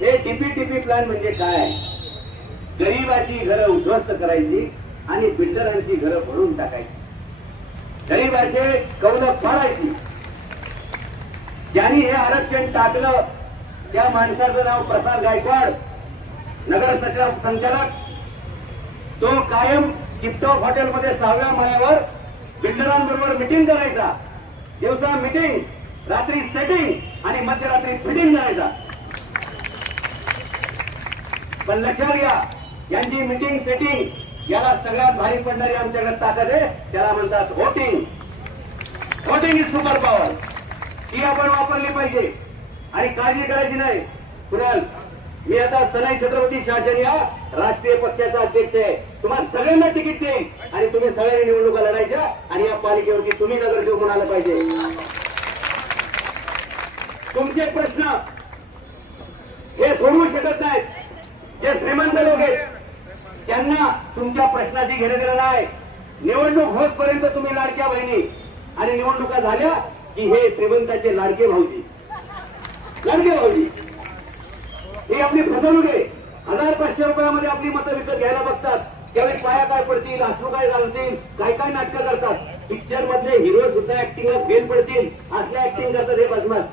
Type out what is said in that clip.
हे TP plan म्हणजे काय? गरीबाची घरं उद्ध्वस्त करायची आणि बिल्डरांची घरं भरून टाकायची. गरीबाचे कौल फाडायची ज्यांनी हे आरक्षण टाकलं त्या माणसाचं नाव प्रसाद गायकवाड नगर सचिव संचालक. तो कायम टिपटॉप हॉटेलमध्ये सहाव्या मळ्यावर बिल्डरांबरोबर मिटिंग करायचा. दिवसा मिटिंग रात्री सेटिंग आणि मध्यरात्री फिटिंग करायचा. पण लक्षात घ्या यांची मिटिंग सेटिंग याला सगळ्यात भारी पडणारी आमच्याकडे ताकद आहे त्याला म्हणतात voting voting is super power ती आपण वापरली पाहिजे. आणि काळजी करायची नाही. कुणाल मी आता सनाई छत्रपती शासन या राष्ट्रीय पक्षाचा अध्यक्ष आहे. तुम्हाला सगळ्यांना तिकीट देईन. आणि तुम्ही सगळ्यांनी निवडणुका लढायच्या आणि या पालिकेवरती तुम्ही नगरसेवक म्हणायला पाहिजे. तुमचे प्रश्न हे सोडू त्यांना तुमच्या प्रश्नाची घेणं देणं नाही निवडणूक होतपर्यंत तुम्ही लाडक्या बहिणी आणि निवडणुका झाल्या की हे श्रीमंताचे लाडके भाऊजी. लाडके भाऊजी. हे आपली फसवणूक आहे. हजार पाचशे रुपयामध्ये आपली मतं विकत घ्यायला बघतात. त्यावेळी पाया काय पडतील अश्रू काय घालतील काय काय नाटकं करतात. पिक्चर मधले हिरो सुद्धा ऍक्टिंगला फेल पडतील. असल्या ऍक्टिंग करतात हे बदमाश.